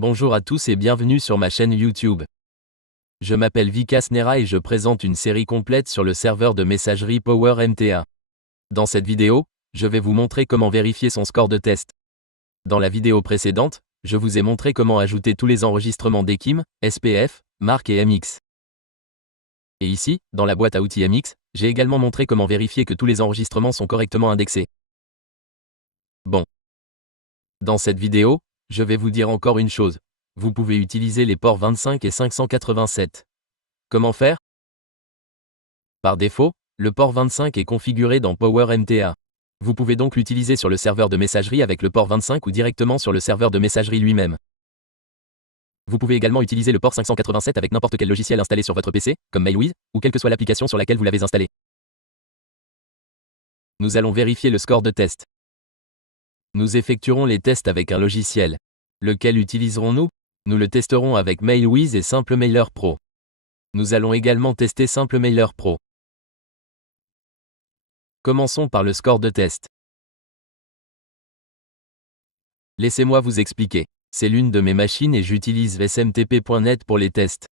Bonjour à tous et bienvenue sur ma chaîne YouTube. Je m'appelle Vikas Nera et je présente une série complète sur le serveur de messagerie PowerMTA. Dans cette vidéo, je vais vous montrer comment vérifier son score de test. Dans la vidéo précédente, je vous ai montré comment ajouter tous les enregistrements d'EKIM, SPF, Mark et MX. Et ici, dans la boîte à outils MX, j'ai également montré comment vérifier que tous les enregistrements sont correctement indexés. Bon. Dans cette vidéo, je vais vous dire encore une chose. Vous pouvez utiliser les ports 25 et 587. Comment faire? Par défaut, le port 25 est configuré dans PowerMTA. Vous pouvez donc l'utiliser sur le serveur de messagerie avec le port 25 ou directement sur le serveur de messagerie lui-même. Vous pouvez également utiliser le port 587 avec n'importe quel logiciel installé sur votre PC, comme Mailwiz, ou quelle que soit l'application sur laquelle vous l'avez installé. Nous allons vérifier le score de test. Nous effectuerons les tests avec un logiciel. Lequel utiliserons-nous? Nous le testerons avec Mailwiz et SimpleMailer Pro. Nous allons également tester SimpleMailer Pro. Commençons par le score de test. Laissez-moi vous expliquer. C'est l'une de mes machines et j'utilise smtp.net pour les tests.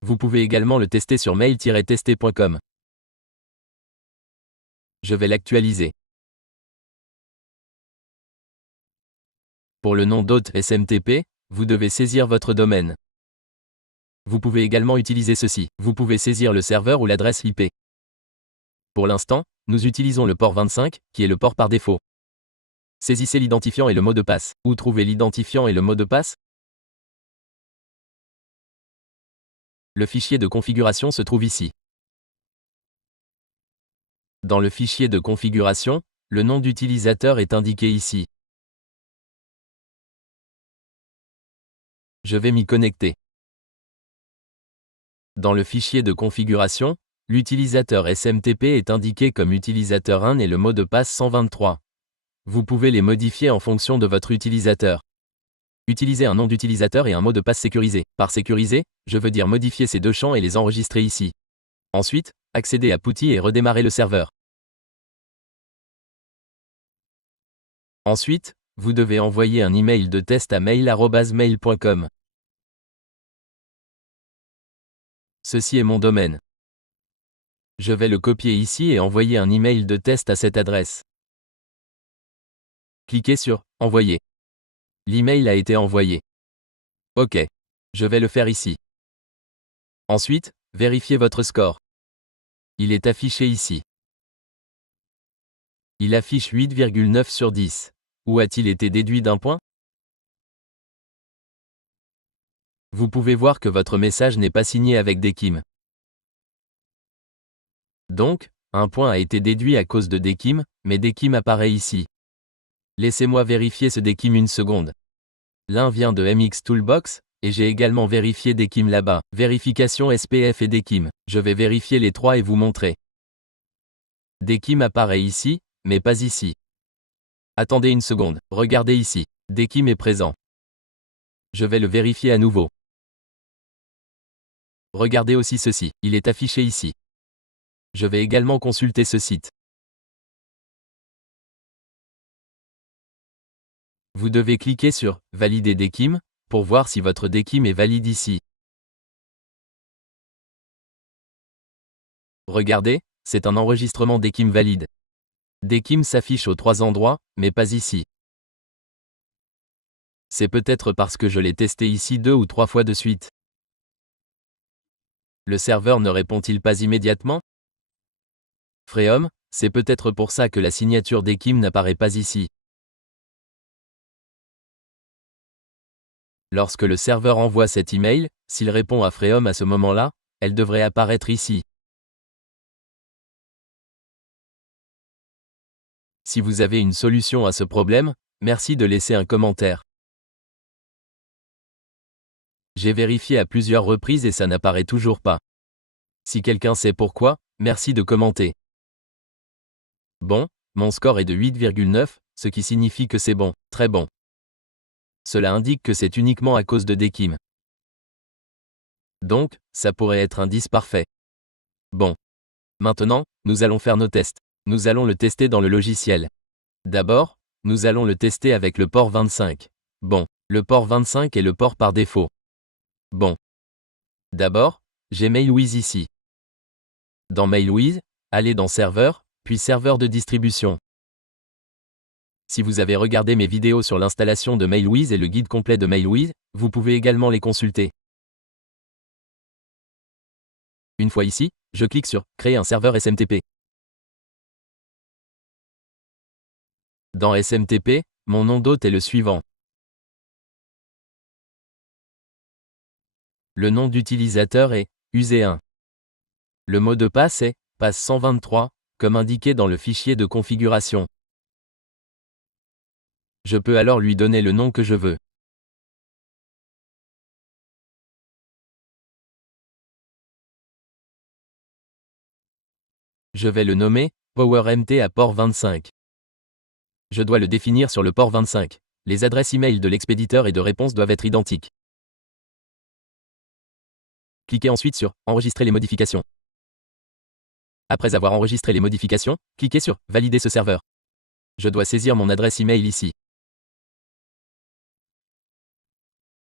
Vous pouvez également le tester sur mail-tester.com. Je vais l'actualiser. Pour le nom d'hôte SMTP, vous devez saisir votre domaine. Vous pouvez également utiliser ceci. Vous pouvez saisir le serveur ou l'adresse IP. Pour l'instant, nous utilisons le port 25, qui est le port par défaut. Saisissez l'identifiant et le mot de passe. Où trouver l'identifiant et le mot de passe? Le fichier de configuration se trouve ici. Dans le fichier de configuration, le nom d'utilisateur est indiqué ici. Je vais m'y connecter. Dans le fichier de configuration, l'utilisateur SMTP est indiqué comme utilisateur 1 et le mot de passe 123. Vous pouvez les modifier en fonction de votre utilisateur. Utilisez un nom d'utilisateur et un mot de passe sécurisé. Par sécurisé, je veux dire modifier ces deux champs et les enregistrer ici. Ensuite, accédez à PuTTY et redémarrez le serveur. Ensuite, vous devez envoyer un email de test à mail@mail.com. Ceci est mon domaine. Je vais le copier ici et envoyer un email de test à cette adresse. Cliquez sur « Envoyer ». L'email a été envoyé. OK. Je vais le faire ici. Ensuite, vérifiez votre score. Il est affiché ici. Il affiche 8,9 sur 10. Où a-t-il été déduit d'un point? Vous pouvez voir que votre message n'est pas signé avec DKIM. Donc, un point a été déduit à cause de DKIM, mais DKIM apparaît ici. Laissez-moi vérifier ce DKIM une seconde. L'un vient de MX Toolbox, et j'ai également vérifié DKIM là-bas. Vérification SPF et DKIM. Je vais vérifier les trois et vous montrer. DKIM apparaît ici, mais pas ici. Attendez une seconde, regardez ici. DKIM est présent. Je vais le vérifier à nouveau. Regardez aussi ceci, il est affiché ici. Je vais également consulter ce site. Vous devez cliquer sur « Valider DKIM » pour voir si votre DKIM est valide ici. Regardez, c'est un enregistrement DKIM valide. DKIM s'affiche aux trois endroits, mais pas ici. C'est peut-être parce que je l'ai testé ici 2 ou 3 fois de suite. Le serveur ne répond-il pas immédiatement? Freum, c'est peut-être pour ça que la signature DKIM n'apparaît pas ici. Lorsque le serveur envoie cet email, s'il répond à Freum à ce moment-là, elle devrait apparaître ici. Si vous avez une solution à ce problème, merci de laisser un commentaire. J'ai vérifié à plusieurs reprises et ça n'apparaît toujours pas. Si quelqu'un sait pourquoi, merci de commenter. Bon, mon score est de 8,9, ce qui signifie que c'est bon, très bon. Cela indique que c'est uniquement à cause de DKIM. Donc, ça pourrait être un 10 parfait. Bon. Maintenant, nous allons faire nos tests. Nous allons le tester dans le logiciel. D'abord, nous allons le tester avec le port 25. Bon, Le port 25 est le port par défaut. Bon. D'abord, j'ai MailWiz ici. Dans MailWiz, allez dans Serveur, puis Serveur de distribution. Si vous avez regardé mes vidéos sur l'installation de MailWiz et le guide complet de MailWiz, vous pouvez également les consulter. Une fois ici, je clique sur « Créer un serveur SMTP ». Dans SMTP, mon nom d'hôte est le suivant. Le nom d'utilisateur est « user1 ». Le mot de passe est « passe 123 », comme indiqué dans le fichier de configuration. Je peux alors lui donner le nom que je veux. Je vais le nommer « PowerMT à port 25 ». Je dois le définir sur le port 25. Les adresses e-mail de l'expéditeur et de réponse doivent être identiques. Cliquez ensuite sur « Enregistrer les modifications ». Après avoir enregistré les modifications, cliquez sur « Valider ce serveur ». Je dois saisir mon adresse e-mail ici.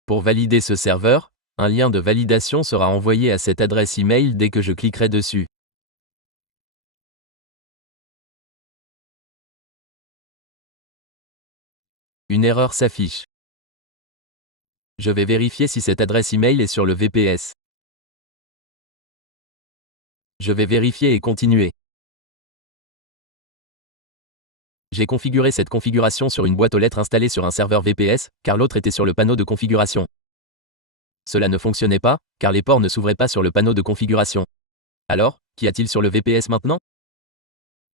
Pour valider ce serveur, un lien de validation sera envoyé à cette adresse e-mail dès que je cliquerai dessus. Une erreur s'affiche. Je vais vérifier si cette adresse e-mail est sur le VPS. Je vais vérifier et continuer. J'ai configuré cette configuration sur une boîte aux lettres installée sur un serveur VPS, car l'autre était sur le panneau de configuration. Cela ne fonctionnait pas, car les ports ne s'ouvraient pas sur le panneau de configuration. Alors, qu'y a-t-il sur le VPS maintenant?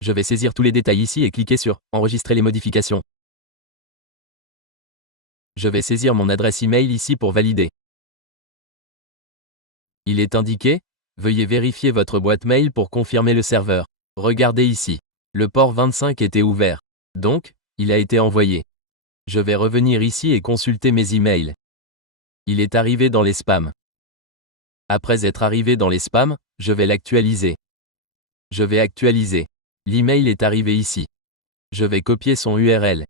Je vais saisir tous les détails ici et cliquer sur « Enregistrer les modifications ». Je vais saisir mon adresse e-mail ici pour valider. Il est indiqué « Veuillez vérifier votre boîte mail pour confirmer le serveur ». Regardez ici. Le port 25 était ouvert. Donc, il a été envoyé. Je vais revenir ici et consulter mes emails. Il est arrivé dans les spams. Après être arrivé dans les spams, je vais l'actualiser. Je vais actualiser. L'email est arrivé ici. Je vais copier son URL.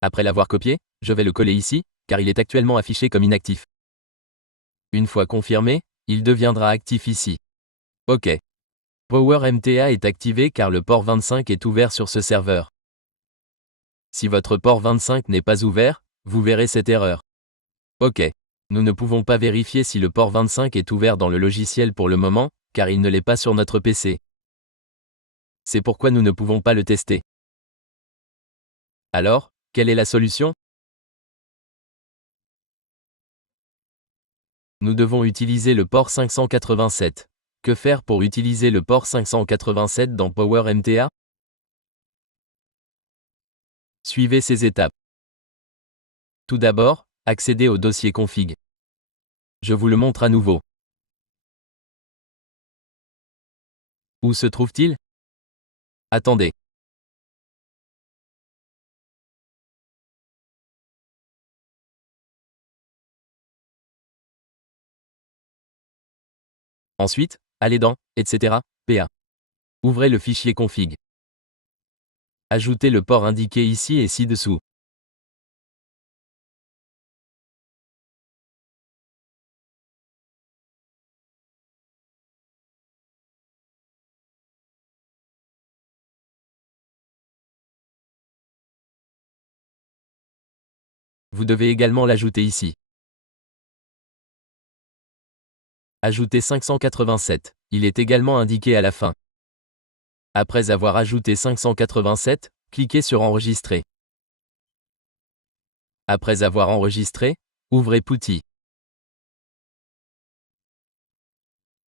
Après l'avoir copié, je vais le coller ici, car il est actuellement affiché comme inactif. Une fois confirmé, il deviendra actif ici. OK. PowerMTA est activé car le port 25 est ouvert sur ce serveur. Si votre port 25 n'est pas ouvert, vous verrez cette erreur. OK. Nous ne pouvons pas vérifier si le port 25 est ouvert dans le logiciel pour le moment, car il ne l'est pas sur notre PC. C'est pourquoi nous ne pouvons pas le tester. Alors, quelle est la solution? Nous devons utiliser le port 587. Que faire pour utiliser le port 587 dans PowerMTA? Suivez ces étapes. Tout d'abord, accédez au dossier config. Je vous le montre à nouveau. Où se trouve-t-il? Attendez. Ensuite, allez dans « etc. PA ». Ouvrez le fichier config. Ajoutez le port indiqué ici et ci-dessous. Vous devez également l'ajouter ici. Ajoutez 587. Il est également indiqué à la fin. Après avoir ajouté 587, cliquez sur Enregistrer. Après avoir enregistré, ouvrez PuTTY.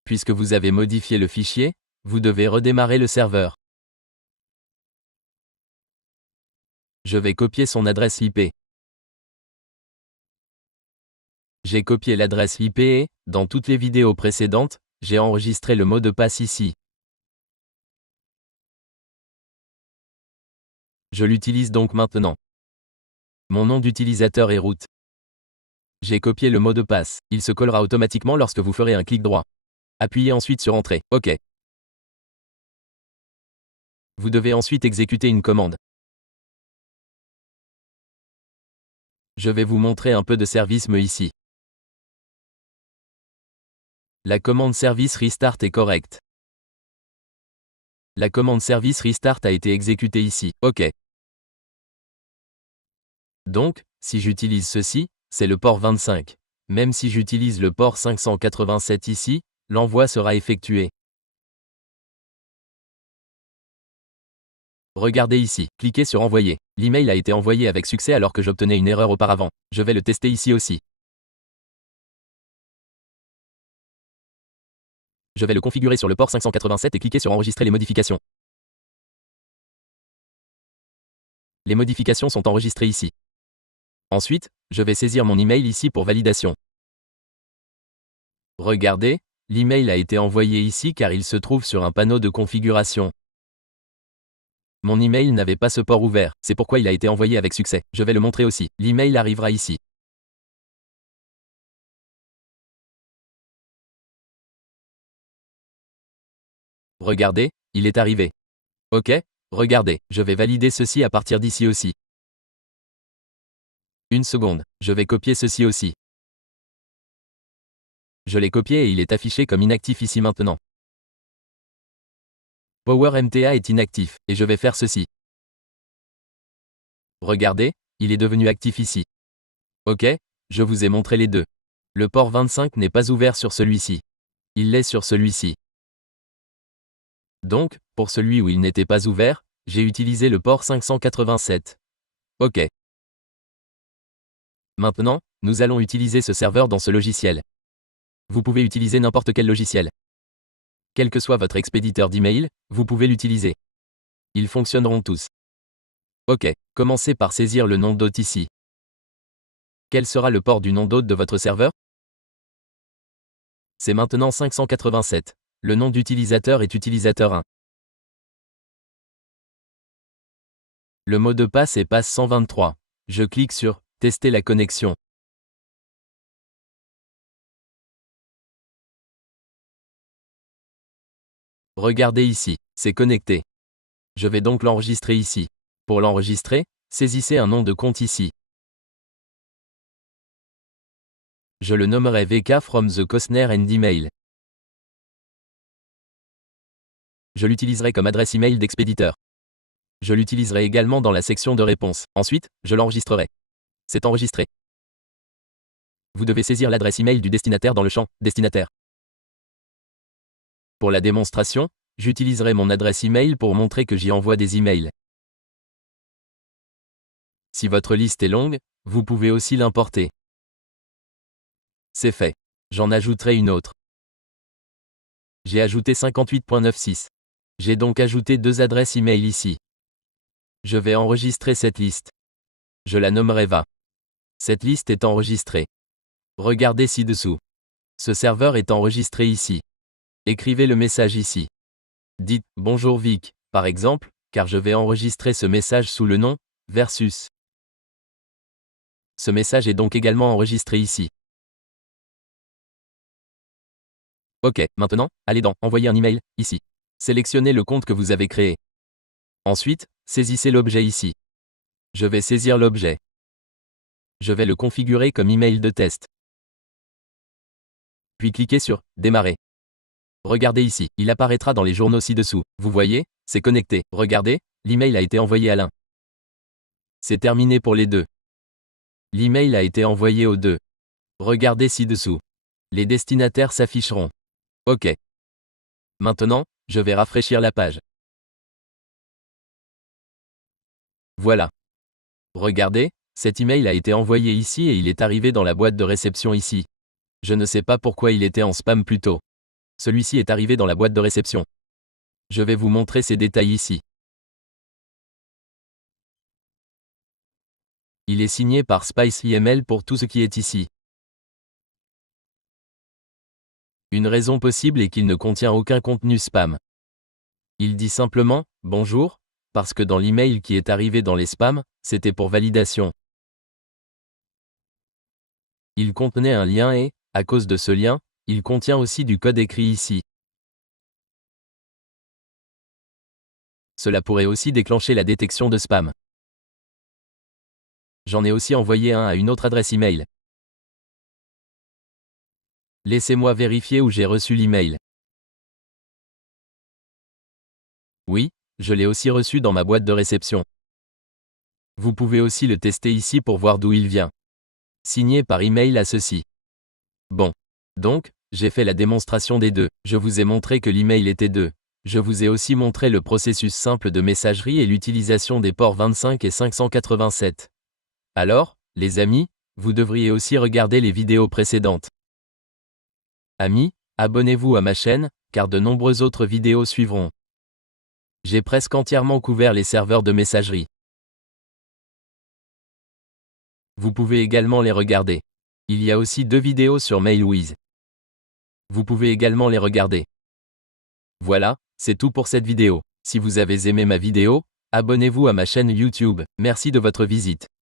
Puisque vous avez modifié le fichier, vous devez redémarrer le serveur. Je vais copier son adresse IP. J'ai copié l'adresse IP et, dans toutes les vidéos précédentes, j'ai enregistré le mot de passe ici. Je l'utilise donc maintenant. Mon nom d'utilisateur est root. J'ai copié le mot de passe. Il se collera automatiquement lorsque vous ferez un clic droit. Appuyez ensuite sur Entrée. OK. Vous devez ensuite exécuter une commande. Je vais vous montrer un peu de service ici. La commande service restart est correcte. La commande service restart a été exécutée ici. OK. Donc, si j'utilise ceci, c'est le port 25. Même si j'utilise le port 587 ici, l'envoi sera effectué. Regardez ici, cliquez sur envoyer. L'email a été envoyé avec succès alors que j'obtenais une erreur auparavant. Je vais le tester ici aussi. Je vais le configurer sur le port 587 et cliquer sur enregistrer les modifications. Les modifications sont enregistrées ici. Ensuite, je vais saisir mon email ici pour validation. Regardez, l'email a été envoyé ici car il se trouve sur un panneau de configuration. Mon email n'avait pas ce port ouvert, c'est pourquoi il a été envoyé avec succès. Je vais le montrer aussi. L'email arrivera ici. Regardez, il est arrivé. OK, regardez, je vais valider ceci à partir d'ici aussi. Une seconde, je vais copier ceci aussi. Je l'ai copié et il est affiché comme inactif ici maintenant. Power MTA est inactif, et je vais faire ceci. Regardez, il est devenu actif ici. OK, je vous ai montré les deux. Le port 25 n'est pas ouvert sur celui-ci. Il l'est sur celui-ci. Donc, pour celui où il n'était pas ouvert, j'ai utilisé le port 587. OK. Maintenant, nous allons utiliser ce serveur dans ce logiciel. Vous pouvez utiliser n'importe quel logiciel. Quel que soit votre expéditeur d'email, vous pouvez l'utiliser. Ils fonctionneront tous. OK, commencez par saisir le nom d'hôte ici. Quel sera le port du nom d'hôte de votre serveur? C'est maintenant 587. Le nom d'utilisateur est utilisateur 1. Le mot de passe est passe 123. Je clique sur « Tester la connexion ». Regardez ici, c'est connecté. Je vais donc l'enregistrer ici. Pour l'enregistrer, saisissez un nom de compte ici. Je le nommerai VK from the Costner and email. Je l'utiliserai comme adresse email d'expéditeur. Je l'utiliserai également dans la section de réponse. Ensuite, je l'enregistrerai. C'est enregistré. Vous devez saisir l'adresse email du destinataire dans le champ « Destinataire ». Pour la démonstration, j'utiliserai mon adresse email pour montrer que j'y envoie des emails. Si votre liste est longue, vous pouvez aussi l'importer. C'est fait. J'en ajouterai une autre. J'ai ajouté 58.96. J'ai donc ajouté 2 adresses email ici. Je vais enregistrer cette liste. Je la nommerai VA. Cette liste est enregistrée. Regardez ci-dessous. Ce serveur est enregistré ici. Écrivez le message ici. Dites « Bonjour Vic », par exemple, car je vais enregistrer ce message sous le nom « versus ». Ce message est donc également enregistré ici. OK, maintenant, allez dans « Envoyer un email » ici. Sélectionnez le compte que vous avez créé. Ensuite, saisissez l'objet ici. Je vais saisir l'objet. Je vais le configurer comme email de test. Puis cliquez sur « Démarrer ». Regardez ici, il apparaîtra dans les journaux ci-dessous. Vous voyez, c'est connecté. Regardez, l'email a été envoyé à l'un. C'est terminé pour les deux. L'email a été envoyé aux deux. Regardez ci-dessous. Les destinataires s'afficheront. OK. Maintenant, je vais rafraîchir la page. Voilà. Regardez, cet email a été envoyé ici et il est arrivé dans la boîte de réception ici. Je ne sais pas pourquoi il était en spam plus tôt. Celui-ci est arrivé dans la boîte de réception. Je vais vous montrer ces détails ici. Il est signé par SpiceEML pour tout ce qui est ici. Une raison possible est qu'il ne contient aucun contenu spam. Il dit simplement « Bonjour », parce que dans l'email qui est arrivé dans les spams, c'était pour validation. Il contenait un lien et, à cause de ce lien, il contient aussi du code écrit ici. Cela pourrait aussi déclencher la détection de spam. J'en ai aussi envoyé un à une autre adresse email. Laissez-moi vérifier où j'ai reçu l'email. Oui, je l'ai aussi reçu dans ma boîte de réception. Vous pouvez aussi le tester ici pour voir d'où il vient. Signé par email à ceci. Bon. Donc, j'ai fait la démonstration des deux. Je vous ai montré que l'email était 2. Je vous ai aussi montré le processus simple de messagerie et l'utilisation des ports 25 et 587. Alors, les amis, vous devriez aussi regarder les vidéos précédentes. Amis, abonnez-vous à ma chaîne, car de nombreuses autres vidéos suivront. J'ai presque entièrement couvert les serveurs de messagerie. Vous pouvez également les regarder. Il y a aussi 2 vidéos sur MailWiz. Vous pouvez également les regarder. Voilà, c'est tout pour cette vidéo. Si vous avez aimé ma vidéo, abonnez-vous à ma chaîne YouTube. Merci de votre visite.